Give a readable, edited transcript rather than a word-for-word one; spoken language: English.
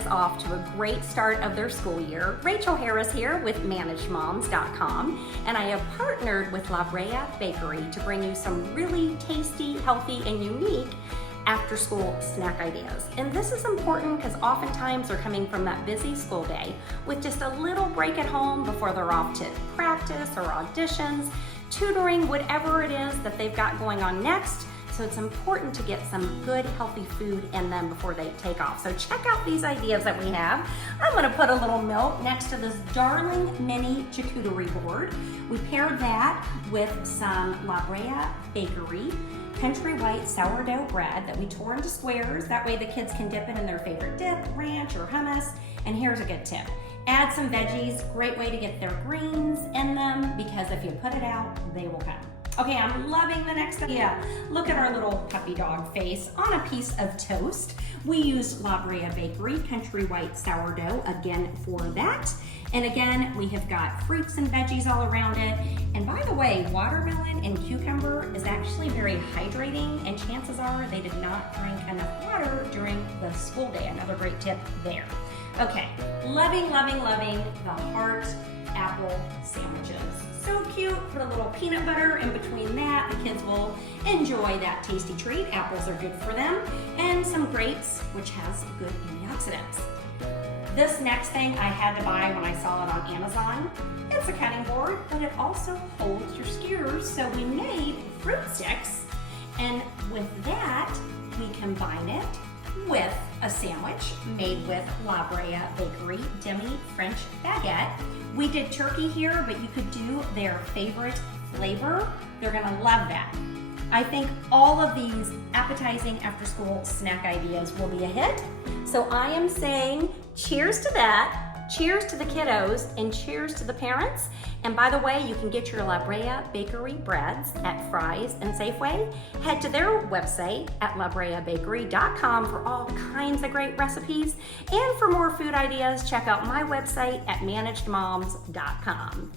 is off to a great start of their school year. Rachel Harris here with managedmoms.com, and I have partnered with Brea Bakery to bring you some really tasty, healthy, and unique after-school snack ideas. And this is important because oftentimes they're coming from that busy school day with just a little break at home before they're off to practice or auditions, tutoring, whatever it is that they've got going on next. So it's important to get some good, healthy food in them before they take off. So check out these ideas that we have. I'm gonna put a little milk next to this darling mini charcuterie board. We paired that with some Brea Bakery country white sourdough bread that we tore into squares. That way the kids can dip it in their favorite dip, ranch or hummus. And here's a good tip. Add some veggies, great way to get their greens in them, because if you put it out, they will come. Okay, I'm loving the next idea. Look at our little puppy dog face on a piece of toast. We used Brea Bakery country white sourdough again for that. And again, we have got fruits and veggies all around it. And by the way, watermelon and cucumber is actually very hydrating, and chances are they did not drink enough water during the school day. Another great tip there. Okay, loving, loving, loving the heart apple sandwiches. So cute. Put a little peanut butter in between that. The kids will enjoy that tasty treat. Apples are good for them. And some grapes, which has good antioxidants. This next thing I had to buy when I saw it on Amazon. It's a cutting board, but it also holds your skewers. So we made fruit sticks. And with that, we combine it with a sandwich made with Brea Bakery demi French baguette. We did turkey here, but you could do their favorite flavor. They're gonna love that. I think all of these appetizing after-school snack ideas will be a hit. So I am saying cheers to that, cheers to the kiddos, and cheers to the parents. And by the way, you can get your Brea Bakery breads at Fry's and Safeway. Head to their website at labreabakery.com for all kinds of great recipes. And for more food ideas, check out my website at managedmoms.com.